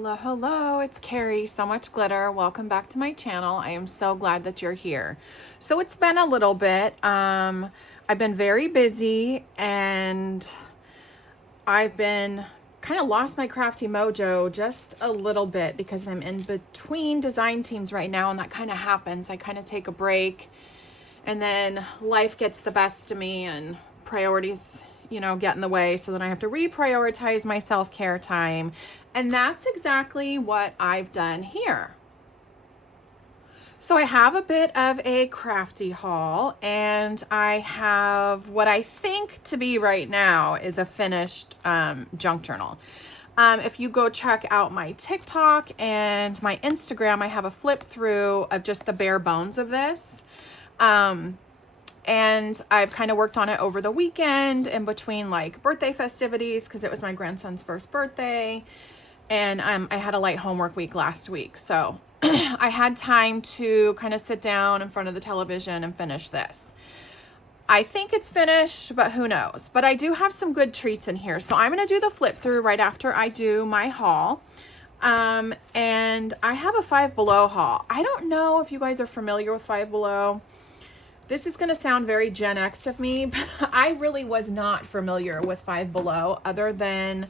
Hello, hello, it's Carrie, So Much Glitter. Welcome back to my channel. I am so glad that you're here. So it's been a little bit. I've been very busy and I've been kind of lost my crafty mojo just a little bit because I'm in between design teams right now, and that kind of happens. I kind of take a break and then life gets the best of me and priorities get in the way, so then I have to reprioritize my self-care time. And that's exactly what I've done here. So I have a bit of a crafty haul, and I have what I think to be right now is a finished junk journal. If you go check out my TikTok and my Instagram, I have a flip through of just the bare bones of this. And I've kind of worked on it over the weekend in between like birthday festivities because it was my grandson's first birthday. And I had a light homework week last week. So I had time to kind of sit down in front of the television and finish this. I think it's finished, but who knows? But I do have some good treats in here. So I'm going to do the flip through right after I do my haul. And I have a Five Below haul. I don't know if you guys are familiar with Five Below. This is going to sound very Gen X of me, but I really was not familiar with Five Below other than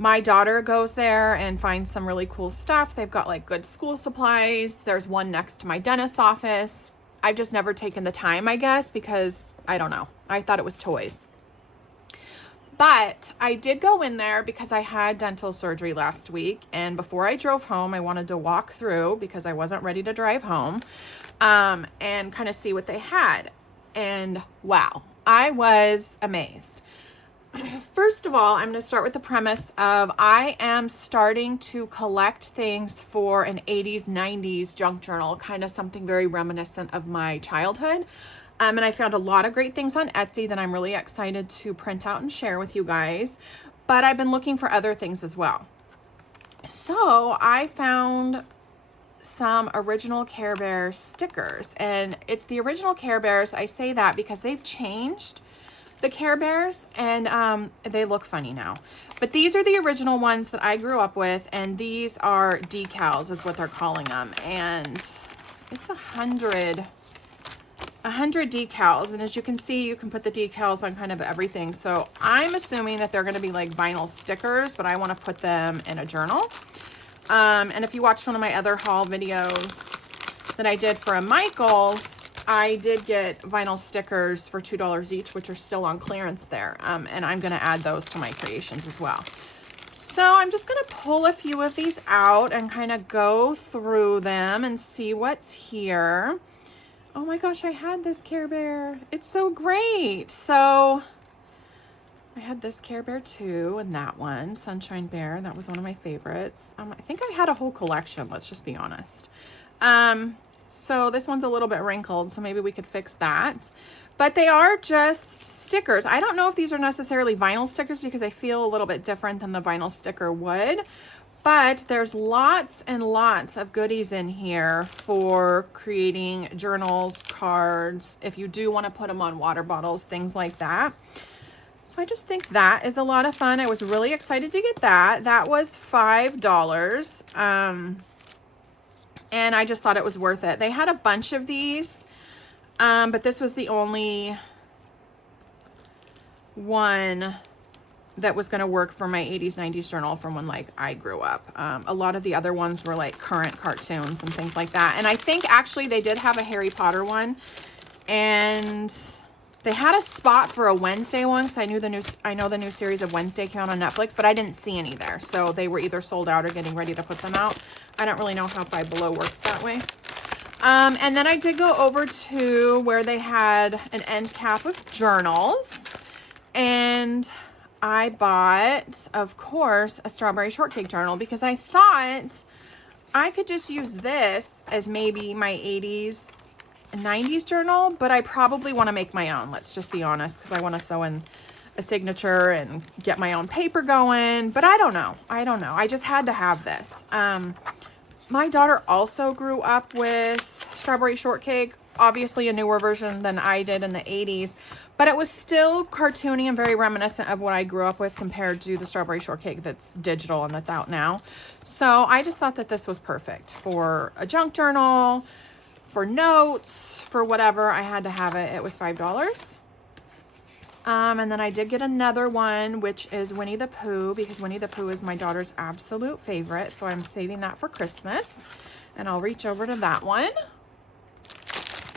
my daughter goes there and finds some really cool stuff. They've got like good school supplies. There's one next to my dentist's office. I've just never taken the time, I guess, because I don't know. I thought it was toys. But I did go in there because I had dental surgery last week. And before I drove home, I wanted to walk through because I wasn't ready to drive home, and kind of see what they had. And wow, I was amazed. First of all, I'm going to start with the premise of I am starting to collect things for an 80s, 90s junk journal, kind of something very reminiscent of my childhood. And I found a lot of great things on Etsy that I'm really excited to print out and share with you guys. But I've been looking for other things as well. So I found some original Care Bear stickers. And it's the original Care Bears. I say that because they've changed the Care Bears and they look funny now. But these are the original ones that I grew up with. And these are decals is what they're calling them. And it's 100 decals, and as you can see, you can put the decals on kind of everything. So I'm assuming that they're going to be like vinyl stickers, but I want to put them in a journal. And if you watched one of my other haul videos that I did for a Michaels, I did get vinyl stickers for $2 each, which are still on clearance there. And I'm going to add those to my creations as well. So I'm just going to pull a few of these out and kind of go through them and see what's here. Oh my gosh, I had this Care Bear. It's so great. So I had this Care Bear too, and that one, Sunshine Bear. That was one of my favorites. I think I had a whole collection, let's just be honest. So this one's a little bit wrinkled, so maybe we could fix that. But they are just stickers. I don't know if these are necessarily vinyl stickers because they feel a little bit different than the vinyl sticker would. But there's lots and lots of goodies in here for creating journals, cards, if you do want to put them on water bottles, things like that. So I just think that is a lot of fun. I was really excited to get that. That was $5. And I just thought it was worth it. They had a bunch of these, but this was the only one that was going to work for my 80s, 90s journal from when like I grew up. A lot of the other ones were like current cartoons and things like that. And I think actually they did have a Harry Potter one, and they had a spot for a Wednesday one because I know the new series of Wednesday came out on Netflix, but I didn't see any there. So they were either sold out or getting ready to put them out. I don't really know how Five Below works that way. And then I did go over to where they had an end cap of journals, and I bought, of course, a strawberry shortcake journal because I thought I could just use this as maybe my 80s and 90s journal, but I probably want to make my own. Let's just be honest, because I want to sew in a signature and get my own paper going, but I don't know. I just had to have this. My daughter also grew up with strawberry shortcake. obviously a newer version than I did in the 80s, but it was still cartoony and very reminiscent of what I grew up with compared to the strawberry shortcake that's digital and that's out now. So I just thought that this was perfect for a junk journal, for notes, for whatever. I had to have it. It was $5. And then I did get another one, which is Winnie the Pooh, because Winnie the Pooh is my daughter's absolute favorite. So I'm saving that for Christmas, and I'll reach over to that one.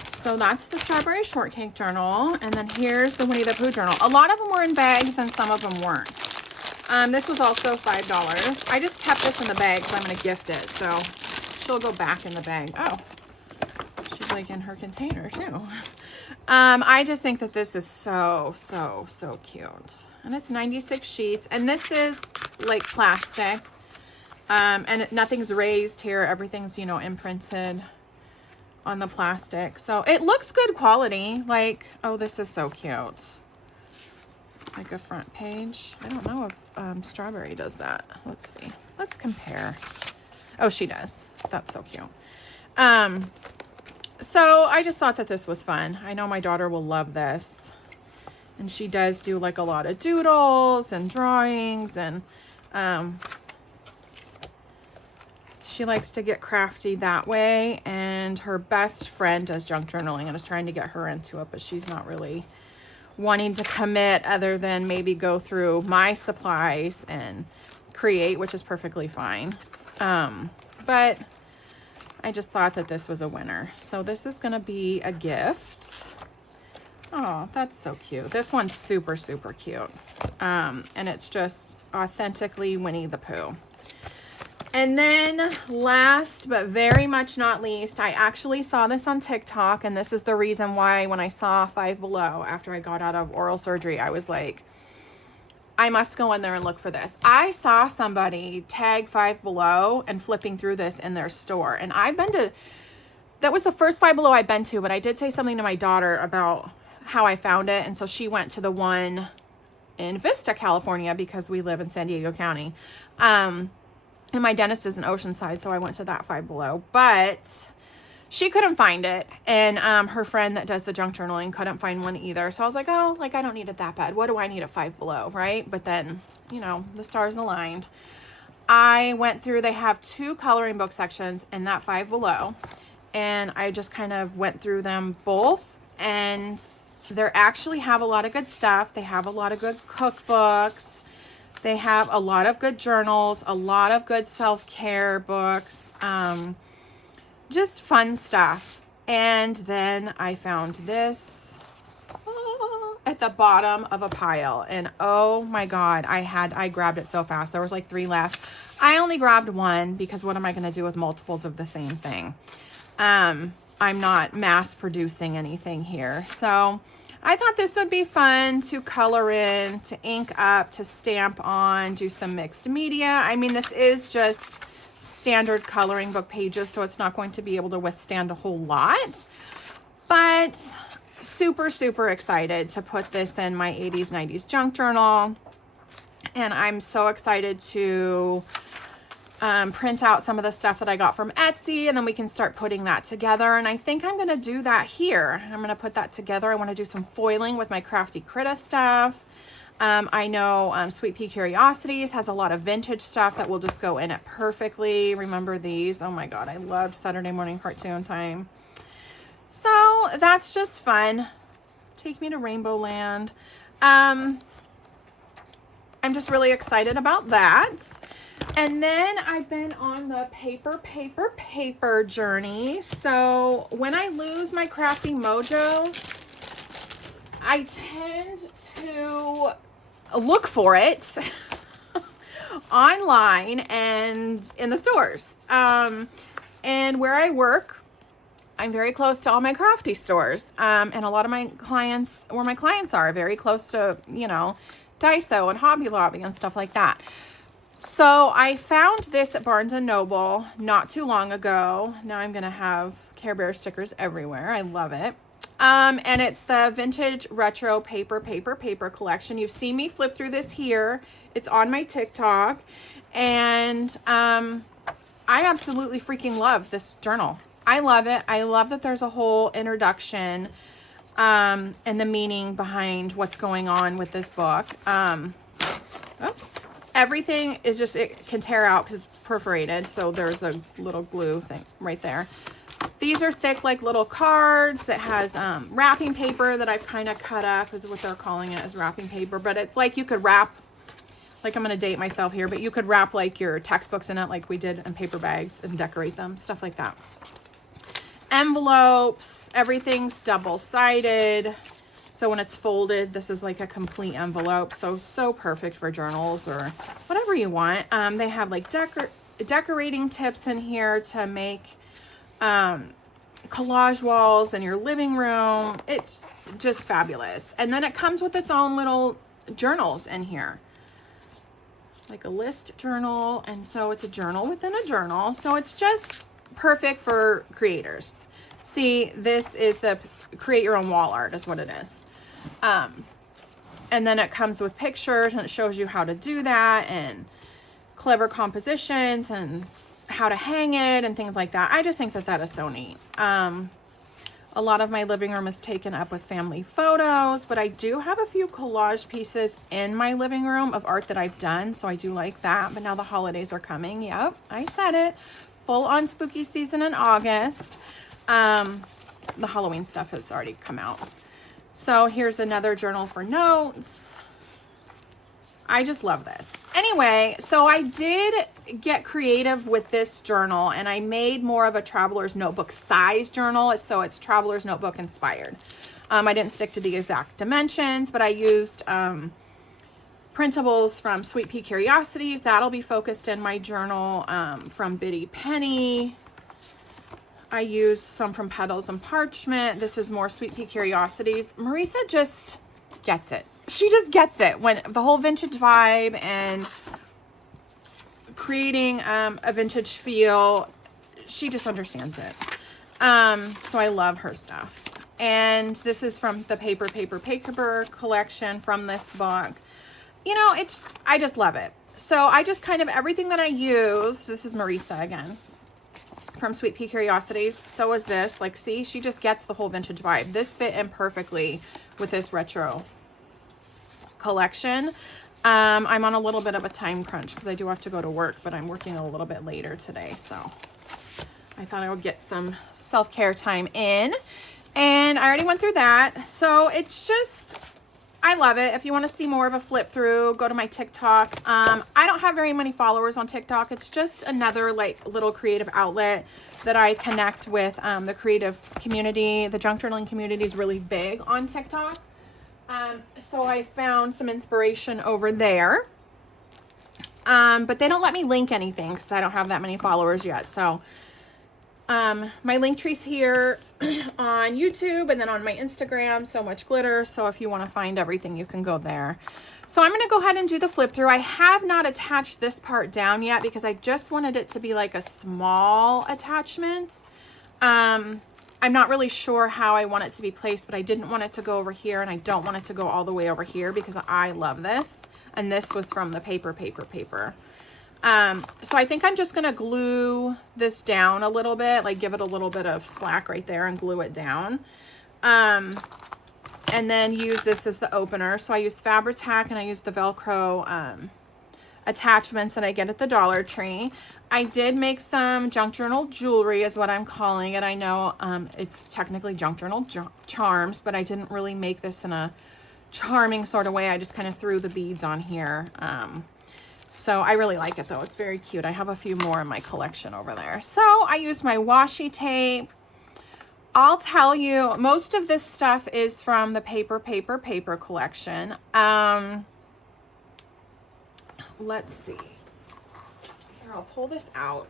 So that's the strawberry shortcake journal. And then here's the Winnie the Pooh journal. A lot of them were in bags and some of them weren't. This was also $5. I just kept this in the bag because I'm going to gift it. So she'll go back in the bag. Oh, she's like in her container too. I just think that this is so cute. And it's 96 sheets. And this is like plastic. And nothing's raised here. Everything's, you know, imprinted on the plastic. So it looks good quality. Like, oh, this is so cute. Like a front page. I don't know if Strawberry does that. Let's see. Let's compare. Oh, she does. That's so cute. So I just thought that this was fun. I know my daughter will love this. And she does do like a lot of doodles and drawings, and she likes to get crafty that way. And her best friend does junk journaling and is trying to get her into it, but she's not really wanting to commit other than maybe go through my supplies and create, which is perfectly fine. But I just thought that this was a winner. So this is going to be a gift. Oh, that's so cute. This one's super cute. And it's just authentically Winnie the Pooh. And then last but very much not least, I actually saw this on TikTok, and this is the reason why when I saw Five Below after I got out of oral surgery, I was like, I must go in there and look for this. I saw somebody tag Five Below and flipping through this in their store. And that was the first Five Below I've been to, but I did say something to my daughter about how I found it. And so she went to the one in Vista, California, because we live in San Diego County. And my dentist is in Oceanside, so I went to that Five Below. But she couldn't find it. And her friend that does the junk journaling couldn't find one either. So I was like, oh, like I don't need it that bad. What do I need at Five Below, right? But then, you know, the stars aligned. I went through, they have 2 coloring book sections in that Five Below. And I just kind of went through them both. And they actually have a lot of good stuff. They have a lot of good cookbooks. They have a lot of good journals, a lot of good self-care books, just fun stuff. And then I found this at the bottom of a pile. And oh my God, I grabbed it so fast. There was like 3 left. I only grabbed 1 because what am I going to do with multiples of the same thing? I'm not mass producing anything here. So I thought this would be fun to color in, to ink up, to stamp on, do some mixed media. I mean, this is just standard coloring book pages, so it's not going to be able to withstand a whole lot. But super excited to put this in my 80s, 90s junk journal. And I'm so excited to print out some of the stuff that I got from Etsy, and then we can start putting that together. And I think I'm going to do that here. I'm going to put that together. I want to do some foiling with my Crafty Critta stuff. I know Sweet Pea Curiosities has a lot of vintage stuff that will just go in it perfectly. Remember these? Oh my God, I loved Saturday morning cartoon time. So that's just fun. Take me to Rainbow Land. I'm just really excited about that. And then I've been on the paper journey. So when I lose my Crafty mojo, I tend to look for it online and in the stores. And where I work, I'm very close to all my Crafty stores. And a lot of my clients, where my clients are, very close to, you know, Daiso and Hobby Lobby and stuff like that. So I found this at Barnes & Noble not too long ago. Now I'm going to have Care Bear stickers everywhere. I love it. And it's the Vintage Retro Paper collection. You've seen me flip through this here. It's on my TikTok. And I absolutely freaking love this journal. I love it. I love that there's a whole introduction and the meaning behind what's going on with this book. Oops. Everything is just, it can tear out because it's perforated. So there's a little glue thing right there. These are thick, like little cards. It has wrapping paper that I've kind of cut up, is what they're calling it, as wrapping paper. But it's like you could wrap, like I'm going to date myself here, but you could wrap like your textbooks in it like we did in paper bags and decorate them, stuff like that. Envelopes, everything's double-sided. So when it's folded, this is like a complete envelope. So perfect for journals or whatever you want. They have like decorating tips in here to make collage walls in your living room. It's just fabulous. And then it comes with its own little journals in here, like a list journal. And so it's a journal within a journal. So it's just perfect for creators. See, this is the create your own wall art is what it is. And then it comes with pictures and it shows you how to do that and clever compositions and how to hang it and things like that. I just think that that is so neat. A lot of my living room is taken up with family photos, but I do have a few collage pieces in my living room of art that I've done. So I do like that. But now the holidays are coming. Yep, I said it. Full on spooky season in August. The Halloween stuff has already come out. So here's another journal for notes. I just love this. Anyway, so I did get creative with this journal and I made more of a traveler's notebook size journal. So it's traveler's notebook inspired. I didn't stick to the exact dimensions, but I used printables from Sweet Pea Curiosities. That'll be focused in my journal. From Bitty Penny. I used some from Petals and Parchment. This is more Sweet Pea Curiosities. Marisa just gets it. She just gets it when the whole vintage vibe and creating a vintage feel. She just understands it. So I love her stuff. And this is from the Paper collection from this book. You know, I just love it. So I just kind of, everything that I use, this is Marisa again, from Sweet Pea Curiosities. So is this. Like, see, she just gets the whole vintage vibe. This fit in perfectly with this retro collection. I'm on a little bit of a time crunch because I do have to go to work, but I'm working a little bit later today. So I thought I would get some self-care time in. And I already went through that. So it's just, I love it. If you want to see more of a flip through, go to my TikTok. I don't have very many followers on TikTok. It's just another like little creative outlet that I connect with the creative community. The junk journaling community is really big on TikTok. So I found some inspiration over there. But they don't let me link anything because I don't have that many followers yet. So my link tree's here on YouTube and then on my Instagram, So Much Glitter. So if you want to find everything, you can go there. So I'm going to go ahead and do the flip through. I have not attached this part down yet because I just wanted it to be like a small attachment. I'm not really sure how I want it to be placed, but I didn't want it to go over here and I don't want it to go all the way over here because I love this. And this was from the paper. So I think I'm just going to glue this down a little bit, like give it a little bit of slack right there and glue it down. And then use this as the opener. So I use Fabri-Tac and I use the Velcro attachments that I get at the Dollar Tree. I did make some junk journal jewelry is what I'm calling it. I know it's technically junk journal charms, but I didn't really make this in a charming sort of way. I just kind of threw the beads on here. So I really like it though. It's very cute. I have a few more in my collection over there. So I used my washi tape. I'll tell you, most of this stuff is from the paper collection. Let's see. Here, I'll pull this out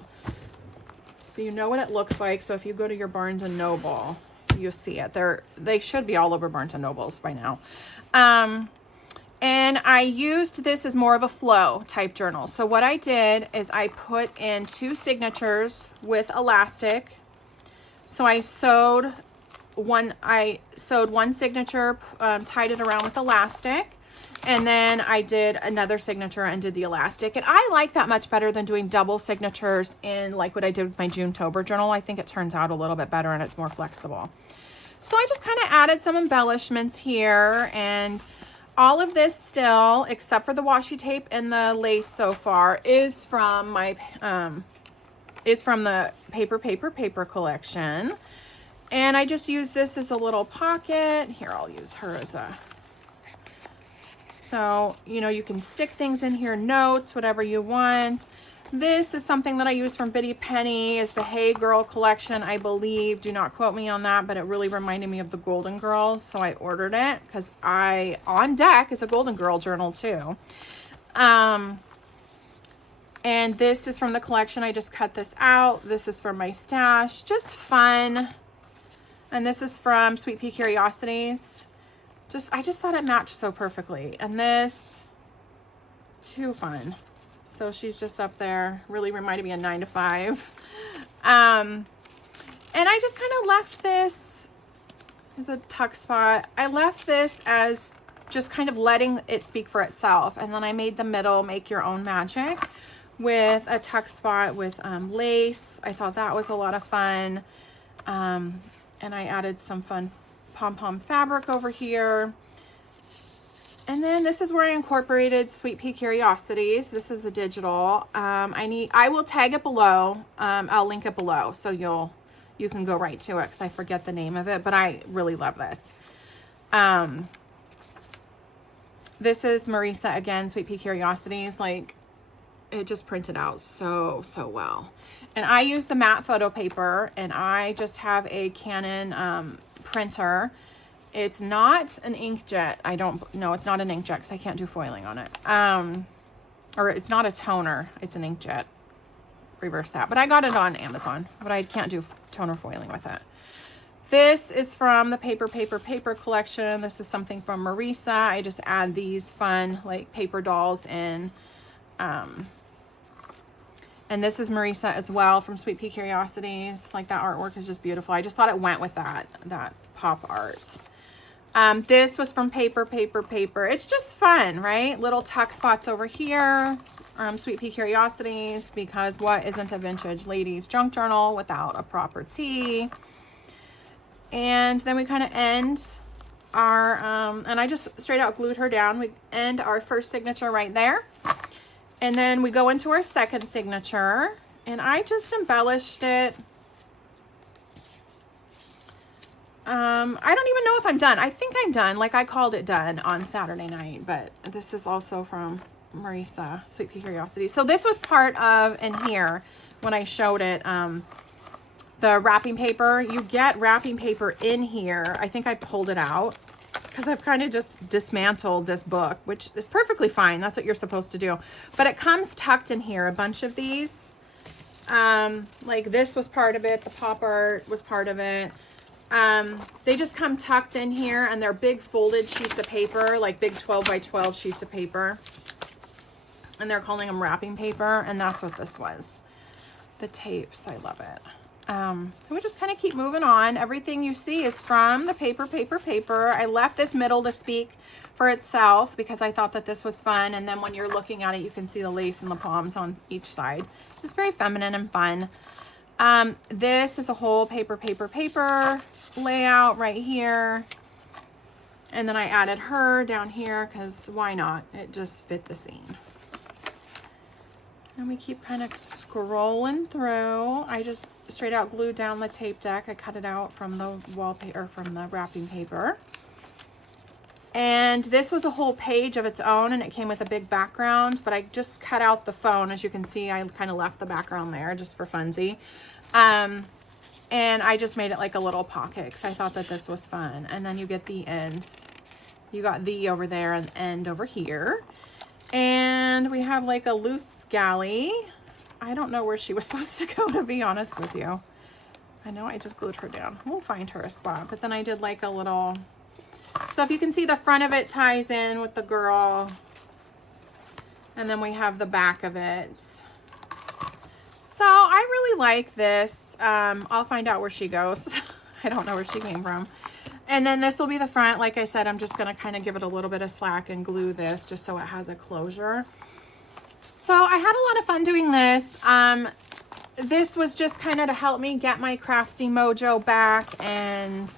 so you know what it looks like. So if you go to your Barnes & Noble, you'll see it. They should be all over Barnes & Nobles by now. And I used this as more of a flow type journal. So what I did is I put in 2 signatures with elastic. So I sewed one signature, tied it around with elastic. And then I did another signature and did the elastic. And I like that much better than doing double signatures in like what I did with my June-tober journal. I think it turns out a little bit better and it's more flexible. So I just kind of added some embellishments here, and all of this still, except for the washi tape and the lace so far, is from my the paper collection. And I just use this as a little pocket. Here, I'll use her as a... So, you know, you can stick things in here, notes, whatever you want. This is something that I use from Bitty Penny. Is the Hey Girl collection, I believe. Do not quote me on that, but it really reminded me of the Golden Girls, so I ordered it because on deck is a Golden Girl journal too. And this is from the collection. I just cut this out. This is from my stash. Just fun. And this is from Sweet Pea Curiosities. I just thought it matched so perfectly. And this, too fun. So she's just up there. Really reminded me of 9 to 5. And I just kind of left this as a tuck spot. I left this as just kind of letting it speak for itself. And then I made the middle make your own magic with a tuck spot with lace. I thought that was a lot of fun. And I added some fun pom-pom fabric over here. And then this is where I incorporated Sweet Pea Curiosities. This is a digital. I will tag it below. I'll link it below so you can go right to it because I forget the name of it, but I really love this. This is Marisa again, Sweet Pea Curiosities. Like, it just printed out so well. And I use the matte photo paper, and I just have a Canon printer. It's not an inkjet. No, it's not an inkjet because I can't do foiling on it. Or it's not a toner. It's an inkjet. Reverse that. But I got it on Amazon, but I can't do toner foiling with it. This is from the paper collection. This is something from Marisa. I just add these fun like paper dolls in. And this is Marisa as well from Sweet Pea Curiosities. Like, that artwork is just beautiful. I just thought it went with that pop art. This was from paper. It's just fun, right? Little tuck spots over here. Sweet Pea Curiosities, because what isn't a vintage ladies junk journal without a proper tee? And then we kind of end our, and I just straight out glued her down. We end our first signature right there. And then we go into our second signature, and I just embellished it. I don't even know if I'm done. I think I'm done. Like, I called it done on Saturday night, but this is also from Marisa, Sweet Pea Curiosity. So this was part of, in here, when I showed it, the wrapping paper. You get wrapping paper in here. I think I pulled it out because I've kind of just dismantled this book, which is perfectly fine. That's what you're supposed to do. But it comes tucked in here, a bunch of these. Like this was part of it. The pop art was part of it. They just come tucked in here, and they're big folded sheets of paper, like big 12 by 12 sheets of paper. And they're calling them wrapping paper, and that's what this was. The tapes, I love it. So we just kind of keep moving on. Everything you see is from the paper. I left this middle to speak for itself because I thought that this was fun. And then when you're looking at it, you can see the lace and the palms on each side. It's very feminine and fun. This is a whole paper layout right here. And then I added her down here because why not? It just fit the scene. And we keep kind of scrolling through. I just straight out glued down the tape deck. I cut it out from the wallpaper, from the wrapping paper. And this was a whole page of its own, and it came with a big background, but I just cut out the phone. As you can see, I kind of left the background there just for funsie. And I just made it like a little pocket because I thought that this was fun. And then you get the end. You got the over there and end over here. And we have like a loose galley. I don't know where she was supposed to go, to be honest with you. I know I just glued her down. We'll find her a spot. But then I did like a little... So if you can see, the front of it ties in with the girl. And then we have the back of it. So I really like this. I'll find out where she goes. I don't know where she came from. And then this will be the front. Like I said, I'm just going to kind of give it a little bit of slack and glue this just so it has a closure. So I had a lot of fun doing this. This was just kind of to help me get my crafty mojo back and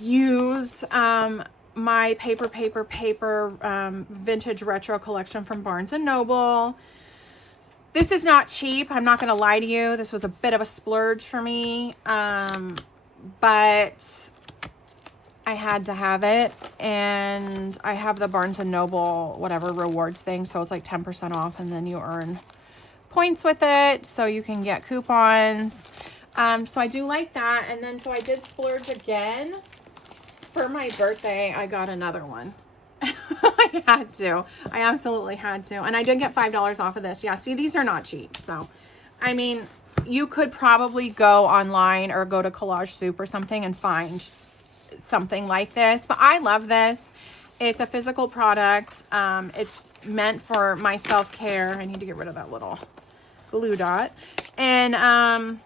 use my paper vintage retro collection from Barnes & Noble. This is not cheap. I'm not going to lie to you. This was a bit of a splurge for me. But I had to have it, and I have the Barnes & Noble whatever rewards thing, so it's like 10% off, and then you earn points with it, so you can get coupons. So I do like that. And then so I did splurge again. For my birthday, I got another one. I had to. I absolutely had to. And I did get $5 off of this. Yeah, see, these are not cheap. So, I mean, you could probably go online or go to Collage Soup or something and find something like this. But I love this. It's a physical product. It's meant for my self-care. I need to get rid of that little glue dot. And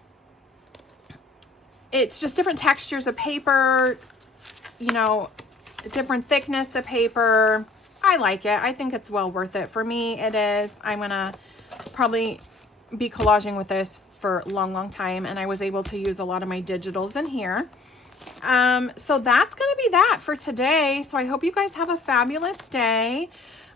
it's just different textures of paper, you know, different thickness of paper. I like it. I think it's well worth it. For me, it is. I'm going to probably be collaging with this for a long time. And I was able to use a lot of my digitals in here. So that's going to be that for today. So I hope you guys have a fabulous day.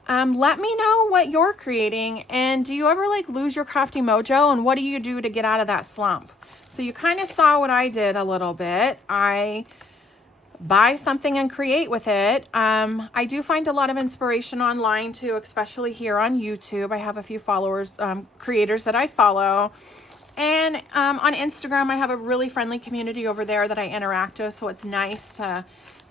Let me know what you're creating. And do you ever like lose your crafty mojo? And what do you do to get out of that slump? So you kind of saw what I did a little bit. I buy something and create with it. I do find a lot of inspiration online too, especially here on YouTube. I have a few followers, creators that I follow. And on Instagram, I have a really friendly community over there that I interact with. So it's nice to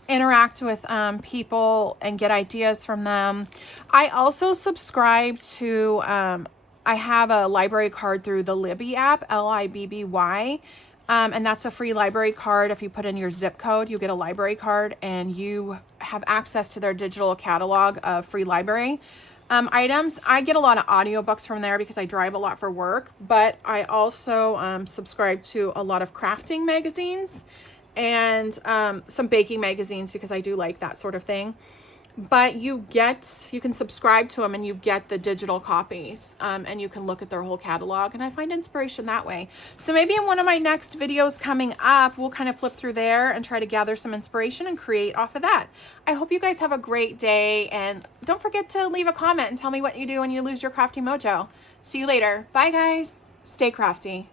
interact with people and get ideas from them. I also subscribe to, I have a library card through the Libby app, Libby. And that's a free library card. If you put in your zip code, you get a library card and you have access to their digital catalog of free library items. I get a lot of audiobooks from there because I drive a lot for work, but I also subscribe to a lot of crafting magazines and some baking magazines because I do like that sort of thing. But you can subscribe to them and you get the digital copies and you can look at their whole catalog, and I find inspiration that way. So maybe in one of my next videos coming up, we'll kind of flip through there and try to gather some inspiration and create off of that. I hope you guys have a great day, and don't forget to leave a comment and tell me what you do when you lose your crafty mojo. See you later. Bye guys. Stay crafty.